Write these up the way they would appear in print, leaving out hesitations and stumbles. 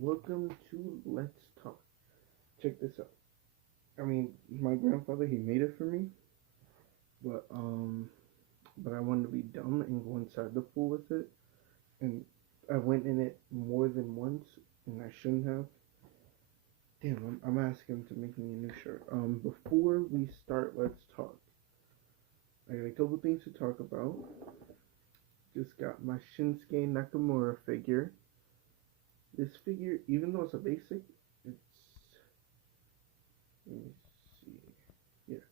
welcome to Let's Talk. Check this out. I mean, my grandfather he made it for me, but I wanted to be dumb and go inside the pool with it, and I went in it more than once, and I shouldn't have. Damn, I'm asking him to make me a new shirt. Before we start, let's talk. I got a couple things to talk about. Just got my Shinsuke Nakamura figure. This figure, even though it's a basic, it's let me see. Yeah, it's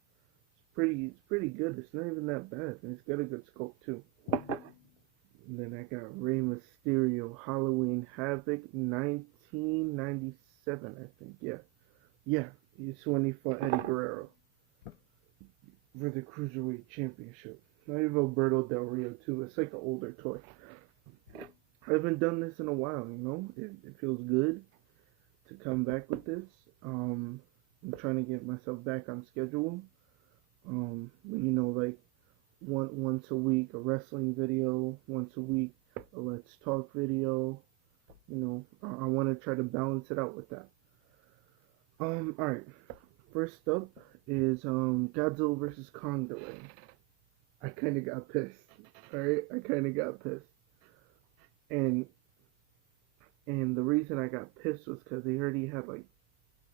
pretty good. It's not even that bad, and it's got a good sculpt too. And then I got Rey Mysterio Halloween Havoc 1997, I think. Yeah. It's when he fought Eddie Guerrero for the Cruiserweight Championship. Not even Alberto Del Rio too. It's like an older toy. I haven't done this in a while, you know. It feels good to come back with this. I'm trying to get myself back on schedule. Like once a week a wrestling video, once a week a Let's Talk video. I want to try to balance it out with that. All right. First up is Godzilla versus Kong delay. I kind of got pissed. All right, I kind of got pissed, and the reason I got pissed was because they already had like,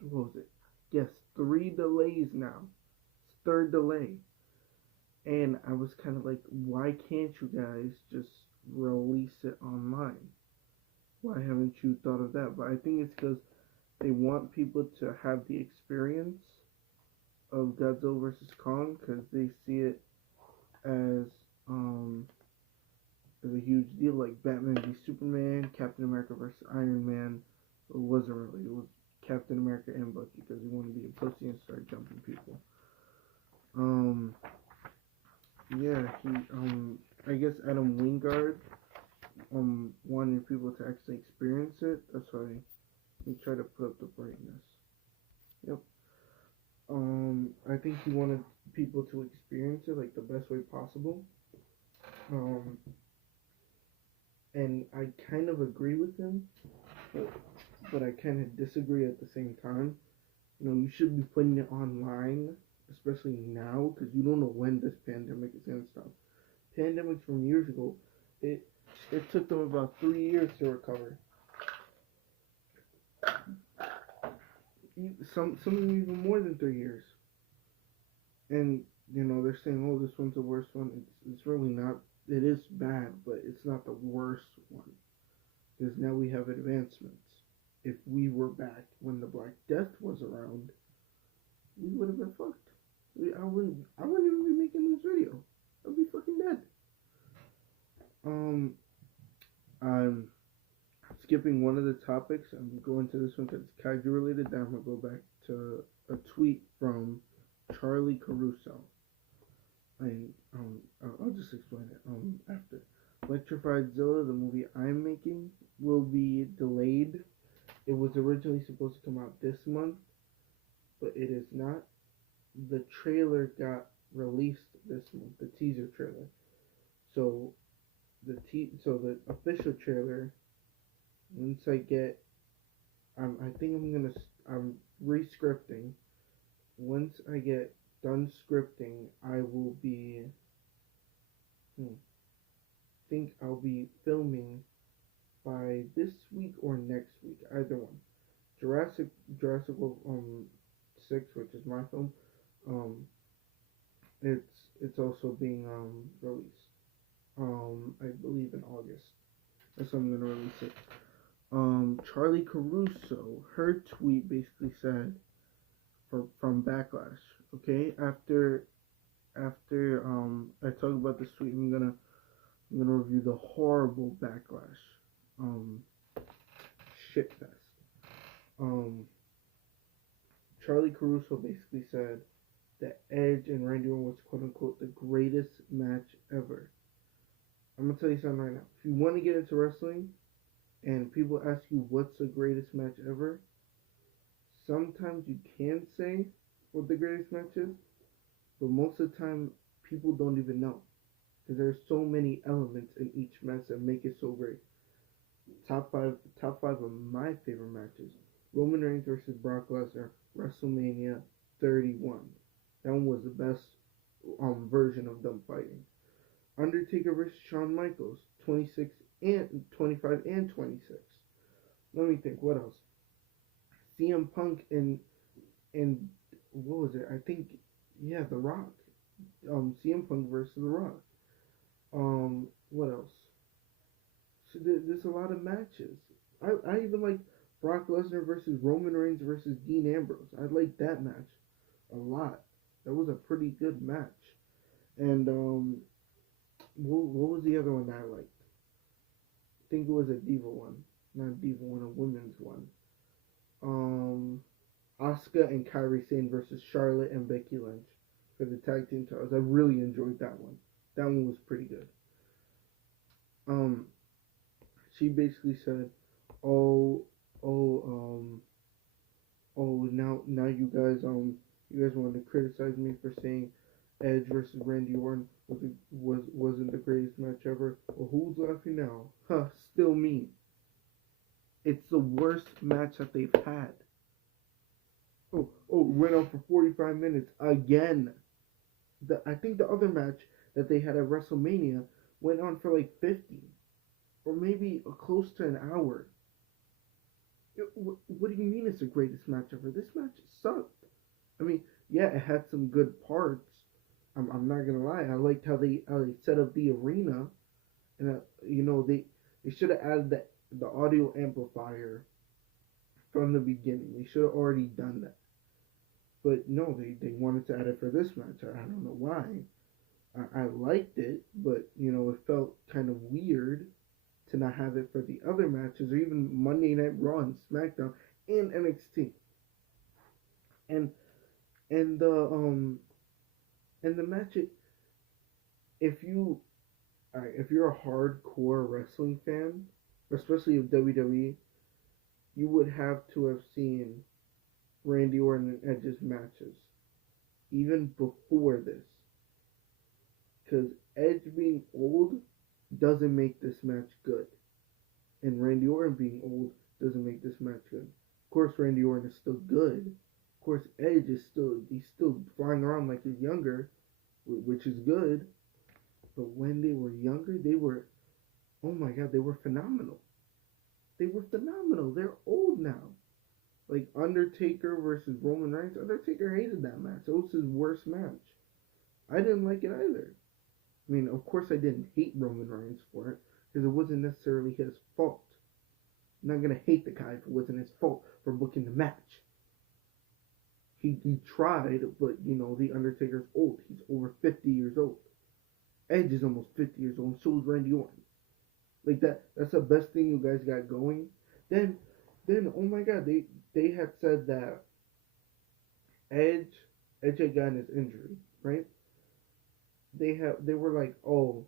what was it? Yes, 3 delays now. It's third delay. And I was kind of like, why can't you guys just release it online? Why haven't you thought of that? But I think it's because they want people to have the experience of Godzilla versus Kong because they see it as as a huge deal, like Batman v Superman, Captain America versus Iron Man. It wasn't really. It was Captain America and Bucky because he wanted to be a pussy and start jumping people. Yeah, I guess Adam Wingard wanted people to actually experience it. That's why he tried to put up the brightness. Yep. I think he wanted people to experience it like the best way possible. And I kind of agree with him, but I kind of disagree at the same time. You should be putting it online, especially now, because you don't know when this pandemic is gonna stop. Pandemics from years ago, it took them about 3 years to recover. Some of them even more than 3 years. And they're saying, oh, this one's the worst one. It's really not. It is bad, but it's not the worst one. Because now we have advancements. If we were back when the Black Death was around, we would have been fucked. I wouldn't even be making this video. I'd be fucking dead. I'm skipping one of the topics. I'm going to this one because it's kaiju related. Then I'm gonna go back to a tweet from Charlie Caruso. And I'll just explain it after. Electrified Zilla, the movie I'm making, will be delayed. It was originally supposed to come out this month, but it is not. The trailer got released this month, the teaser trailer. So the official trailer, once I get, I think I'm re-scripting. Once I get done scripting, I will be, think I'll be filming by this week or next week, either one. Jurassic World 6, which is my film, it's also being released. I believe in August. That's when I'm gonna release it. Charlie Caruso, her tweet basically said from Backlash. Okay, after I talk about this tweet, I'm gonna review the horrible Backlash shitfest. Charlie Caruso basically said that Edge and Randy Orton was quote unquote the greatest match ever. I'm gonna tell you something right now. If you want to get into wrestling and people ask you what's the greatest match ever, sometimes you can say what the greatest match is, but most of the time people don't even know because there's so many elements in each match that make it so great. top five of my favorite matches. Roman Reigns versus Brock Lesnar, WrestleMania 31. That one was the best version of them fighting. Undertaker versus Shawn Michaels, 26 and 25 and 26. Let me think. What else? CM Punk and what was it? I think yeah, The Rock. CM Punk versus The Rock. What else? So there's a lot of matches. I even like Brock Lesnar versus Roman Reigns versus Dean Ambrose. I like that match a lot. That was a pretty good match. And what was the other one that I liked? I think it was a Diva one, not a Diva one, a women's one. Um, Asuka and Kairi Sane versus Charlotte and Becky Lynch for the tag team titles. I really enjoyed that one. That one was pretty good. Um, she basically said, "Oh, oh, oh, now you guys want to criticize me for saying Edge versus Randy Orton wasn't the greatest match ever. Well, who's laughing now? Huh? Still me. It's the worst match that they've had. Went on for 45 minutes again. I think the other match that they had at WrestleMania went on for like 50 or maybe close to an hour. What do you mean it's the greatest match ever? This match sucked. I mean, yeah, it had some good parts. I'm not gonna lie. I liked how they set up the arena, and they should have added the audio amplifier from the beginning. They should have already done that. But no, they wanted to add it for this match. I don't know why. I liked it, but it felt kind of weird to not have it for the other matches or even Monday Night Raw and SmackDown and NXT. And and the um and the match if if you're a hardcore wrestling fan, especially of WWE, you would have to have seen Randy Orton and Edge's matches even before this, because Edge being old doesn't make this match good, and Randy Orton being old doesn't make this match good. Of course, Randy Orton is still good. Of course, Edge is he's still flying around like he's younger, which is good. But when they were younger, they were, oh my god, they were phenomenal. They were phenomenal. They're old now. Like Undertaker versus Roman Reigns. Undertaker hated that match. It was his worst match. I didn't like it either. I mean, of course, I didn't hate Roman Reigns for it because it wasn't necessarily his fault. I'm not gonna hate the guy if it wasn't his fault for booking the match. He tried, but the Undertaker's old. He's over 50 years old. Edge is almost 50 years old, and so is Randy Orton. Like that's the best thing you guys got going. Then oh my god, they had said that Edge had gotten his injury, right? They were like, oh,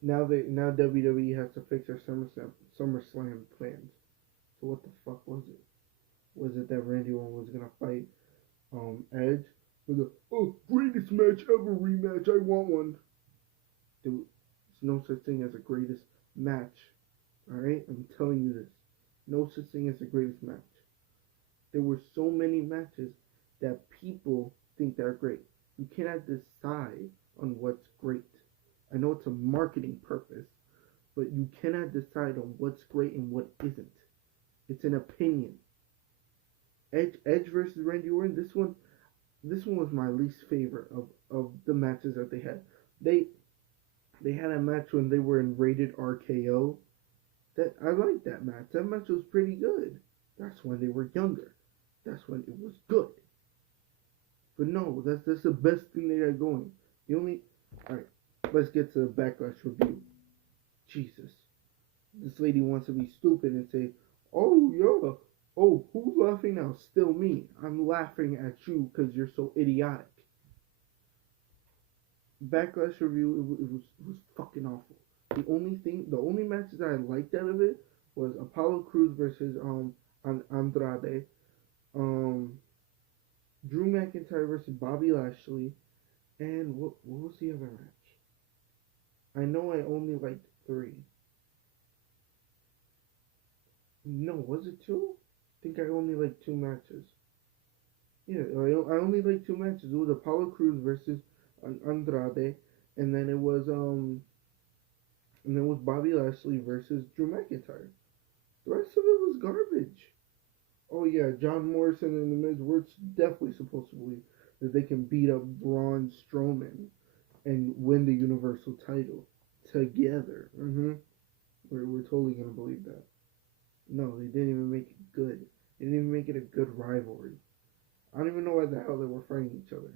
now WWE has to fix their SummerSlam plans. So what the fuck was it? Was it that Randy Orton was gonna fight Edge? For the greatest match ever rematch? I want one. Dude, there's no such thing as a greatest match. Alright? I'm telling you this. No such thing as the greatest match. There were so many matches that people think that are great. You cannot decide on what's great. I know it's a marketing purpose, but you cannot decide on what's great and what isn't. It's an opinion. Edge versus Randy Orton. This one was my least favorite of the matches that they had. They had a match when they were in Rated RKO. That I liked that match. That match was pretty good. That's when they were younger. That's when it was good. But no, that's the best thing they got going. Alright, let's get to the Backlash review. Jesus. This lady wants to be stupid and say, oh, yeah. Oh, who's laughing now? Still me. I'm laughing at you because you're so idiotic. Backlash review, it was fucking awful. The only matches that I liked out of it was Apollo Crews versus Andrade, Drew McIntyre versus Bobby Lashley, and what was the other match? I know I only liked three. No, was it two? I think I only like two matches. Yeah, I only like two matches. It was Apollo Cruz versus Andrade, and then it was Bobby Lashley versus Drew McIntyre. The rest of it was garbage. Oh yeah, John Morrison and the Miz. We're definitely supposed to believe that they can beat up Braun Strowman and win the Universal title together. We're totally gonna believe that. No, they didn't even make it good. They didn't even make it a good rivalry. I don't even know why the hell they were fighting each other.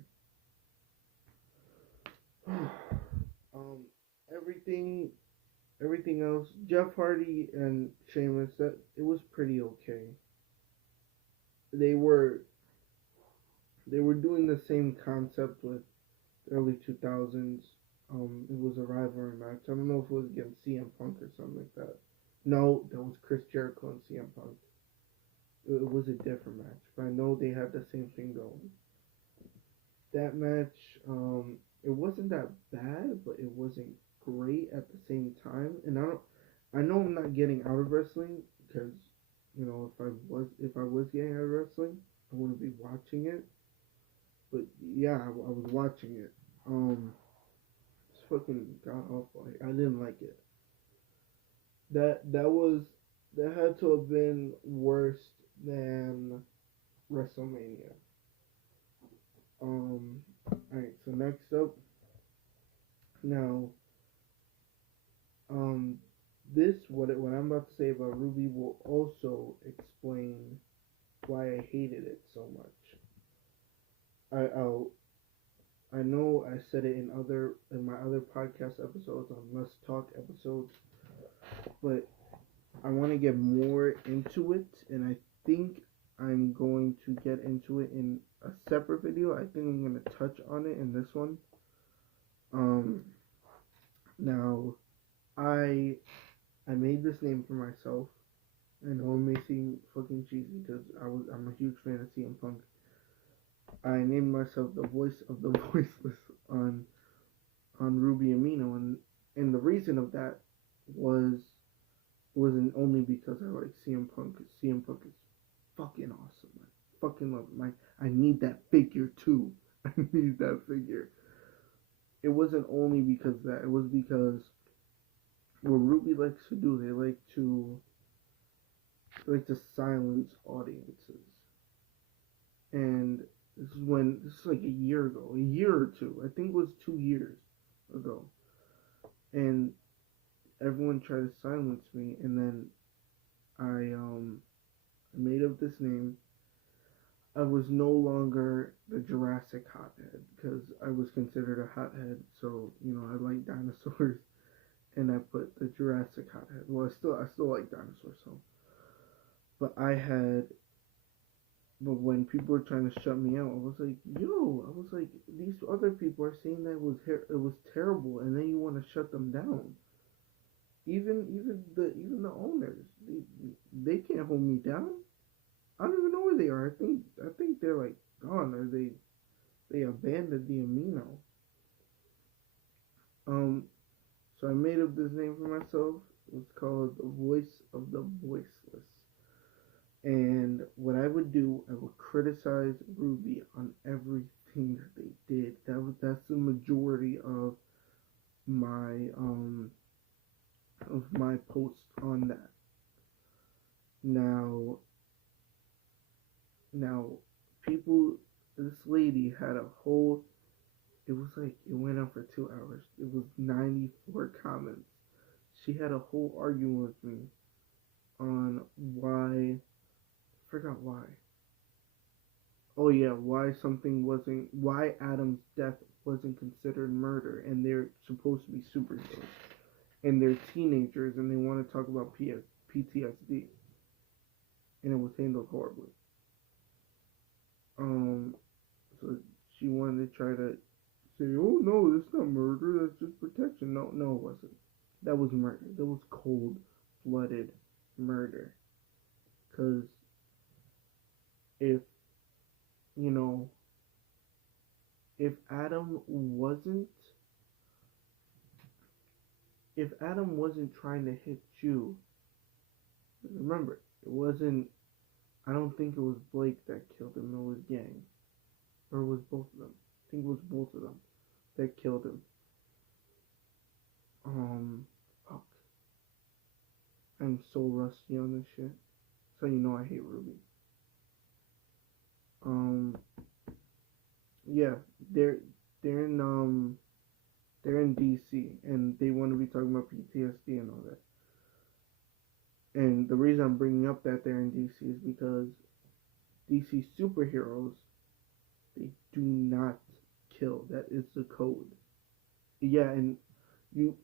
um, everything, everything else. Jeff Hardy and Sheamus. That it was pretty okay. They were they were doing the same concept with the early 2000s. It was a rivalry match. I don't know if it was against CM Punk or something like that. No, that was Chris Jericho and CM Punk. It was a different match, but I know they had the same thing going. That match, it wasn't that bad, but it wasn't great at the same time. And I know I'm not getting out of wrestling because, if I was getting out of wrestling, I wouldn't be watching it. But yeah, I was watching it. It's fucking god awful. I didn't like it. That was that had to have been worse than WrestleMania. Alright, so next up now, um, what I'm about to say about Ruby will also explain why I hated it so much. I'll I know I said it in my other podcast episodes on Let's Talk episodes, but I want to get more into it, and I think I'm going to get into it in a separate video. I think I'm going to touch on it in this one. Um, Now I made this name for myself. I know it may seem fucking cheesy because I'm a huge fan of CM Punk. I named myself the voice of the voiceless on Ruby Amino, and the reason of that was wasn't only because I like CM Punk. Cause CM Punk is fucking awesome. I fucking love him. I need that figure too. I need that figure. It wasn't only because of that. It was because what Ruby likes to do, they like to silence audiences. And this is like a year or two. I think it was 2 years ago. And everyone tried to silence me, and then I made up this name. I was no longer the Jurassic hothead because I was considered a hothead. So I like dinosaurs, and I put the Jurassic hothead. Well, I still like dinosaurs, so. But but when people were trying to shut me out, I was like, yo, I was like, these other people are saying that it was terrible, and then you want to shut them down. Even the owners, they can't hold me down. I don't even know where they are. I think they're like gone, or they abandoned the amino. Um, so I made up this name for myself. It's called the Voice of the Voiceless. And what I would do, I would criticize Ruby on everything that they did. That's the majority my um of my posts on that. Now now people, this lady had a whole, it was like it went on for 2 hours. It was 94 comments. She had a whole argument with me on why, I forgot why. Oh yeah, why Adam's death wasn't considered murder, and they're supposed to be superheroes, and they're teenagers, and they want to talk about PTSD, and it was handled horribly. Um, so she wanted to try to say, "Oh no, that's not murder. That's just protection." No, no, it wasn't. That was murder. That was cold-blooded murder. Because if you know, if Adam wasn't, if Adam wasn't trying to hit you, remember, It wasn't. I don't think it was Blake that killed him. It was Yang, or it was both of them. I think it was both of them that killed him. Fuck. I'm so rusty on this shit. So you know I hate Ruby. Um, yeah, they're they're in they're in DC and they want to be talking about PTSD and all that. And the reason I'm bringing up that they're in DC is because DC superheroes, they do not kill. That is the code. Yeah, and you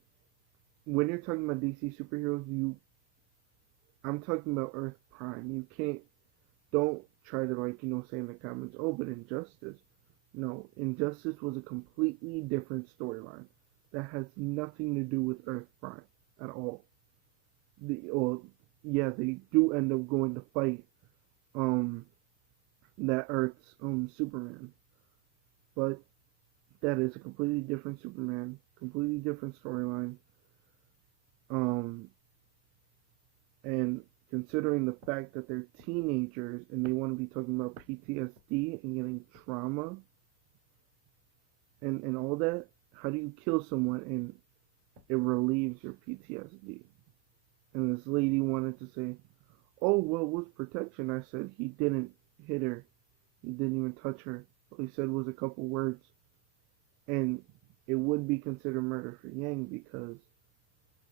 when you're talking about DC superheroes, I'm talking about Earth Prime. You can't don't try to say in the comments, oh, but Injustice. No, Injustice was a completely different storyline that has nothing to do with Earth Prime at all. Yeah, they do end up going to fight um that Earth's Superman, but that is a completely different Superman, completely different storyline. Um, and considering the fact that they're teenagers and they want to be talking about PTSD and getting trauma and all that, how do you kill someone and it relieves your PTSD? And this lady wanted to say, oh, well, it was protection. I said he didn't hit her. He didn't even touch her. All he said was a couple words. And it would be considered murder for Yang because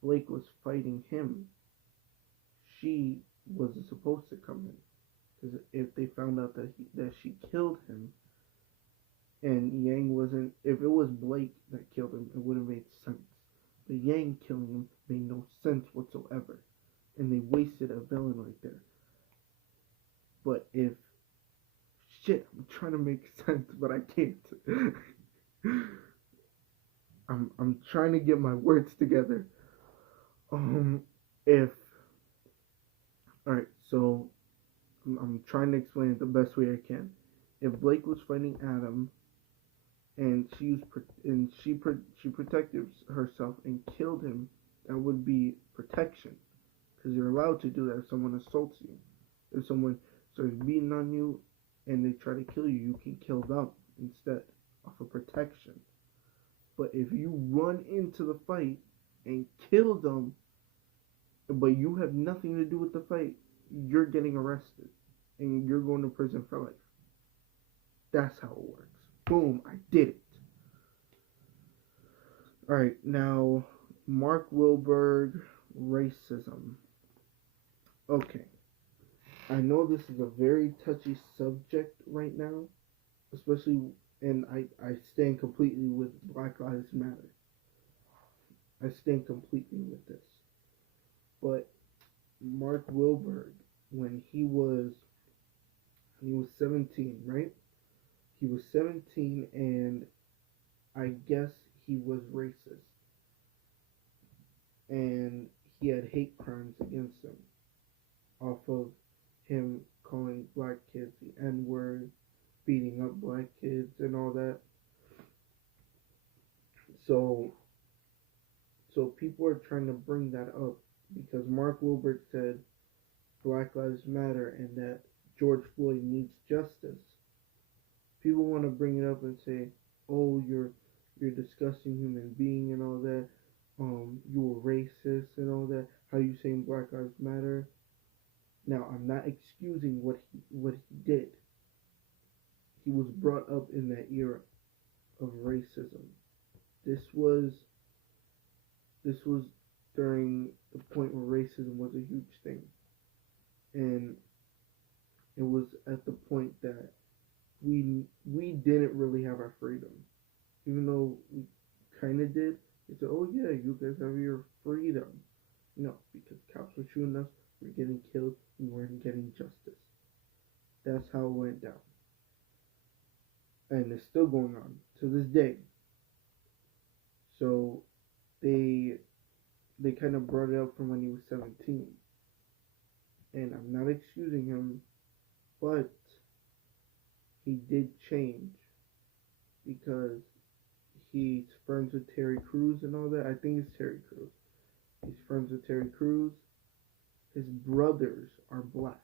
Blake was fighting him. She wasn't supposed to come in. Because if they found out that she killed him, and Yang wasn't, if it was Blake that killed him, it would have made sense. But Yang killing him made no sense whatsoever. And they wasted a villain right there. But if, shit, I'm trying to make sense, but I can't. I'm trying to get my words together. If, alright, so I'm trying to explain it the best way I can. If Blake was fighting Adam, and she protected herself and killed him, that would be protection, because you're allowed to do that if someone assaults you. If someone starts beating on you and they try to kill you, you can kill them instead of protection. But if you run into the fight and kill them, but you have nothing to do with the fight, you're getting arrested and you're going to prison for life. That's how it works. Boom, I did it. Alright, now Mark Wahlberg, racism. Okay. I know this is a very touchy subject right now, especially, and I stand completely with Black Lives Matter. I stand completely with this. But Mark Wahlberg, when he was 17, right? He was 17, and I guess he was racist. And he had hate crimes against him off of him calling black kids the N-word, beating up black kids and all that. So people are trying to bring that up because Mark Wahlberg said Black Lives Matter and that George Floyd needs justice. People want to bring it up and say, oh, you're a disgusting human being and all that. You were racist and all that. How you saying Black Lives Matter? Now, I'm not excusing what he did. He was brought up in that era of racism. This was during the point where racism was a huge thing. And it was at the point that we didn't really have our freedom. Even though we kind of did, they said, oh yeah, you guys have your freedom. No, because cops were shooting us, we were getting killed, we weren't getting justice. That's how it went down. And it's still going on to this day. So they kind of brought it up from when he was 17. And I'm not excusing him, but he did change because he's friends with Terry Crews and all that. I think it's Terry Crews. He's friends with Terry Crews. his brothers are black.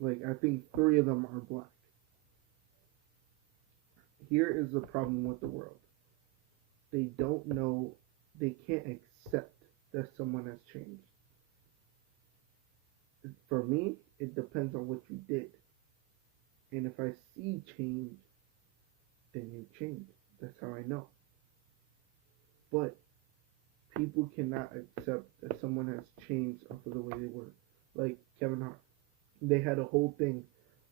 Like, I think 3 of them are black. Here is the problem with the world. They don't know, they can't accept that someone has changed. For me, it depends on what you did. And if I see change, then you change. That's how I know. But people cannot accept that someone has changed off of the way they were. Like Kevin Hart. They had a whole thing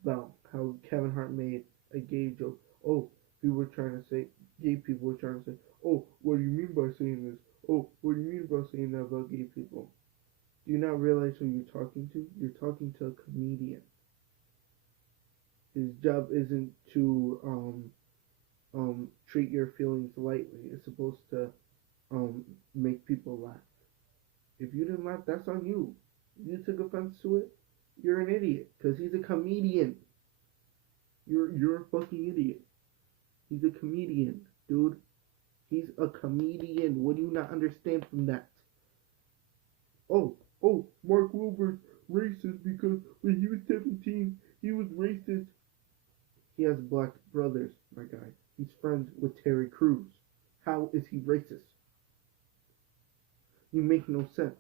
about how Kevin Hart made a gay joke. Oh, people were trying to say, gay people were trying to say, oh, what do you mean by saying this? Oh, what do you mean by saying that about gay people? Do you not realize who you're talking to? You're talking to a comedian. His job isn't to treat your feelings lightly. It's supposed to make people laugh. If you didn't laugh, that's on you. If you took offense to it, you're an idiot. Because he's a comedian. You're a fucking idiot. He's a comedian, dude. He's a comedian. What do you not understand from that? Oh, Mark Wahlberg's racist because when he was 17, he was racist. He has black brothers, my guy. He's friends with Terry Crews. How is he racist? You make no sense.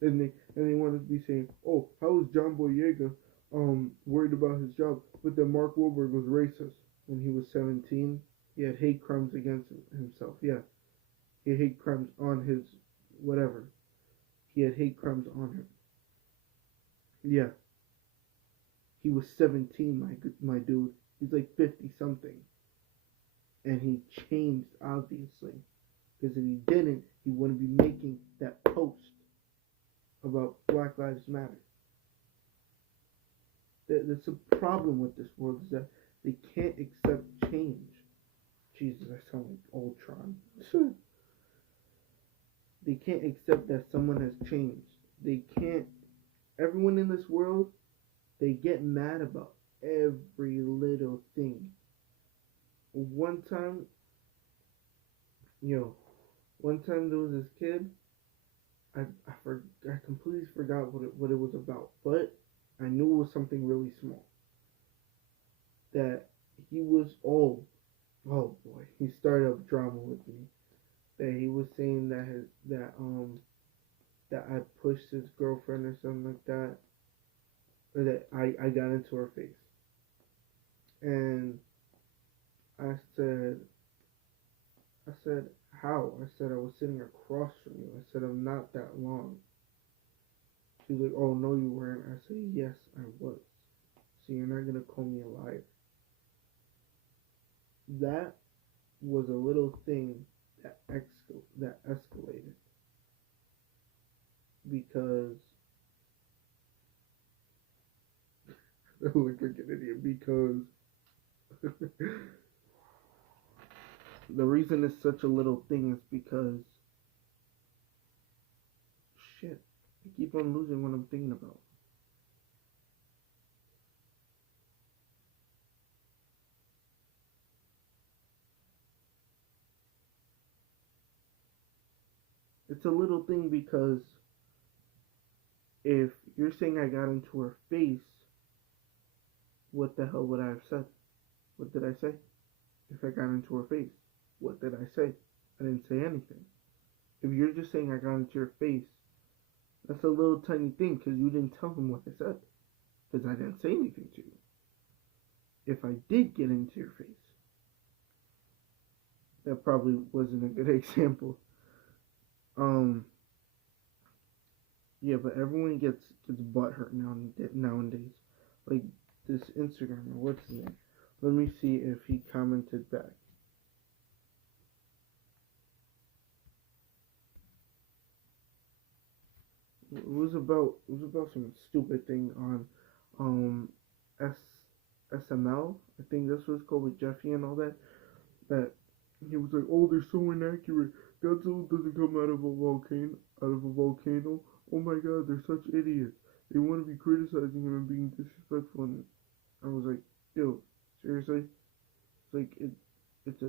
And they want to be saying, oh, how is John Boyega worried about his job? But then Mark Wahlberg was racist when he was 17. He had hate crimes against himself. Yeah, he had hate crimes on his whatever. He had hate crimes on him. Yeah, he was 17, my dude. He's like 50 something, and he changed obviously. Because if he didn't, he wouldn't be making that post about Black Lives Matter. That's a problem with this world, is that they can't accept change. Jesus, I sound like Ultron. They can't accept that someone has changed. They can't. Everyone in this world, they get mad about every little thing. One time there was this kid. I completely forgot what it was about, but I knew it was something really small. That he was oh boy, he started up drama with me. That he was saying that I pushed his girlfriend or something like that, or that I got into her face, and I said, how? I said, I was sitting across from you. I said, I'm not that long. She was like, oh, no, you weren't. I said, yes, I was. So you're not going to call me a liar. That was a little thing that escalated. Because I look like an idiot. Because the reason it's such a little thing is because shit, I keep on losing what I'm thinking about. It's a little thing because if you're saying I got into her face, what the hell would I have said? What did I say? If I got into her face, what did I say? I didn't say anything. If you're just saying I got into your face, that's a little tiny thing because you didn't tell him what I said. Because I didn't say anything to you. If I did get into your face, that probably wasn't a good example. Yeah, but everyone gets butthurt nowadays. Like this Instagrammer, what's his name? Let me see if he commented back. It was about some stupid thing on SML. I think this was called with Jeffy and all that. That he was like, oh, they're so inaccurate. Godzilla doesn't come out of a volcano. Oh my god, they're such idiots. They want to be criticizing him and being disrespectful. And I was like, dude, seriously? It's like it's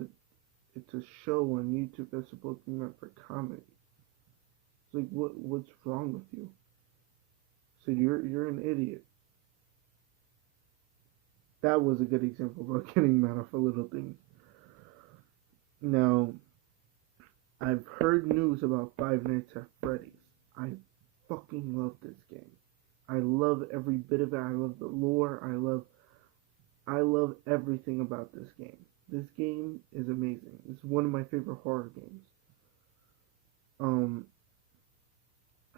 a show on YouTube that's supposed to be meant for comedy. It's like what's wrong with you? So you're an idiot. That was a good example about getting mad off of little things. Now, I've heard news about Five Nights at Freddy's. I fucking love this game. I love every bit of it. I love the lore. I love everything about this game. This game is amazing. It's one of my favorite horror games. Um,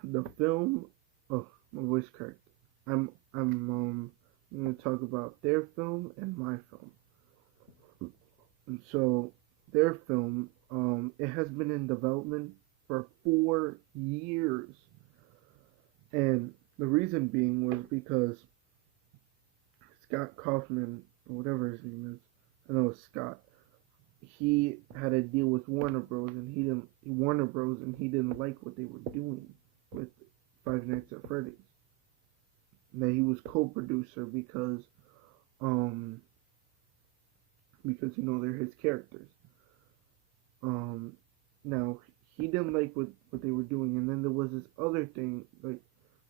the film. Oh, my voice cracked. I'm gonna talk about their film and my film. And so their film, it has been in development for 4 years, and the reason being was because Scott Kaufman, or whatever his name is, I know it's Scott. He had a deal with Warner Bros. And he didn't like what they were doing with Five Nights at Freddy's. That he was co-producer um, because they're his characters. Um, Now he didn't like what they were doing, and then there was this other thing like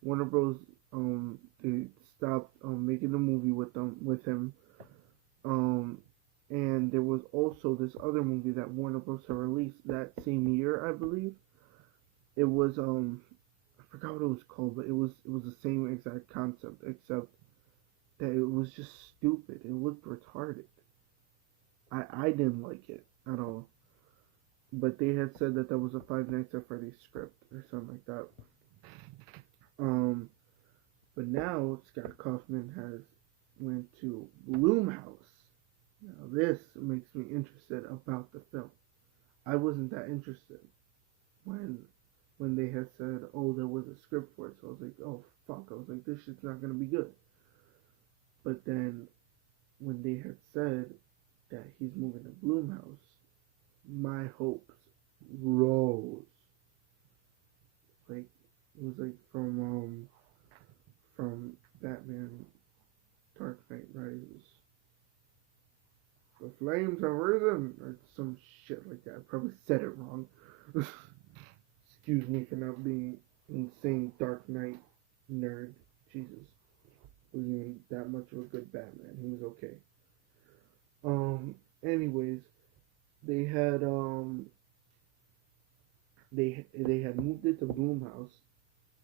Warner Bros. They stopped making the movie with him. Um, and there was also this other movie that Warner Bros. Had released that same year, I believe. It was I forgot what it was called, but it was the same exact concept, except that it was just stupid. It looked retarded. I didn't like it at all. But they had said that was a Five Nights at Freddy's script or something like that. Um, but now Scott Kaufman has went to Bloomhouse. Now this makes me interested about the film. I wasn't that interested when they had said, oh, there was a script for it. So I was like, oh fuck. I was like, this shit's not gonna be good. But then when they had said that he's moving to Bloomhouse, my hopes rose. Like it was like from Batman Dark Knight Rises. The flames have risen, or some shit like that. I probably said it wrong. Excuse me for not being insane Dark Knight nerd. Jesus, wasn't even that much of a good Batman. He was okay. Anyways, they had they had moved it to Bloomhouse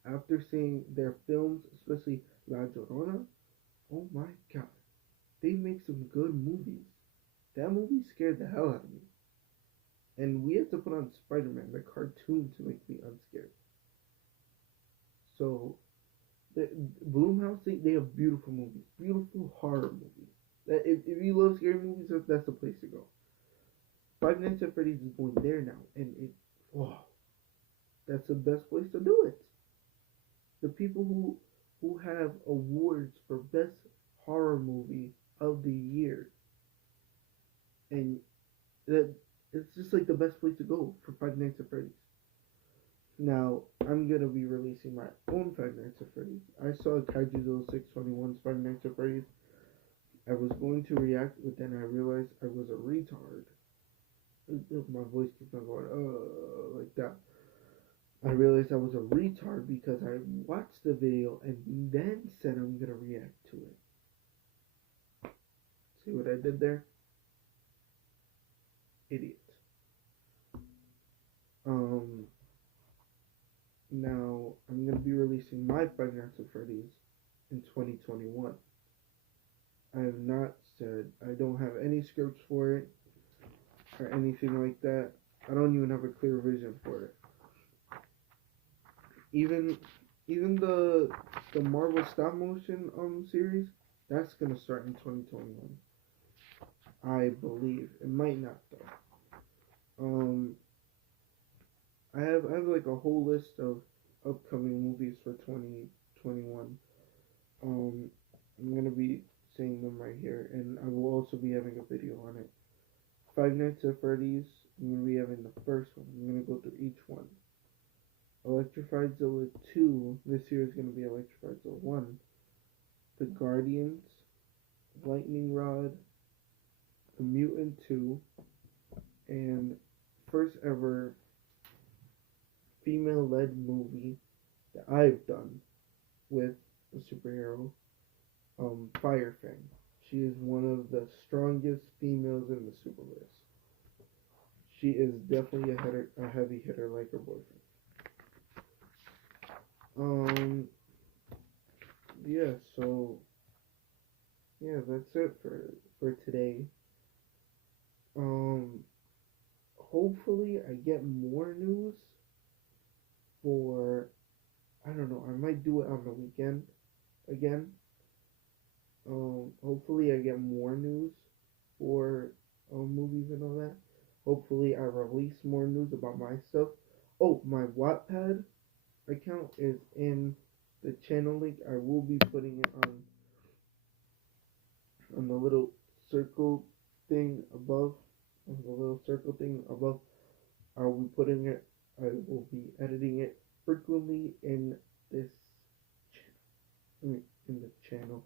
after seeing their films, especially La Llorona. Oh my god, they make some good movies. That movie scared the hell out of me. And we had to put on Spider-Man, the cartoon, to make me unscared. So, the Bloomhouse, they have beautiful movies, beautiful horror movies. That if you love scary movies, that's the place to go. Five Nights at Freddy's is going there now, and wow, that's the best place to do it. The people who have awards for best horror movie of the year, and that it's just like the best place to go for Five Nights at Freddy's. Now I'm gonna be releasing my own Five Nights at Freddy's. I saw Kaiju 0621's Five Nights at Freddy's. I was going to react, but then I realized I was a retard. My voice keeps on going, like that. I realized I was a retard because I watched the video and then said I'm gonna react to it. See what I did there? Idiot. Now I'm gonna be releasing my Five Nights at Freddy's in 2021. I have not said, I don't have any scripts for it or anything like that. I don't even have a clear vision for it. Even the Marvel stop motion series, that's gonna start in 2021. I believe it might not though. I have like a whole list of upcoming movies for 2021. I'm gonna be saying them right here, and I will also be having a video on it. Five Nights at Freddy's, I'm gonna be having the first one. I'm gonna go through each one. Electrified Zilla 2, this year is gonna be Electrified Zilla 1. The Guardians, Lightning Rod, The Mutant 2, and first ever female-led movie that I've done with super list. She is definitely a heavy hitter like her boyfriend. Um, yeah. So yeah, that's it for today. Um, hopefully I get more news for, I don't know, I might do it on the weekend again. Hopefully I get more news for movies and all that. Hopefully I release more news about my stuff. Oh, my Wattpad account is in the channel link. I will be putting it on the little circle thing above. On the little circle thing above. I will be putting it. I will be editing it frequently in this in the channel.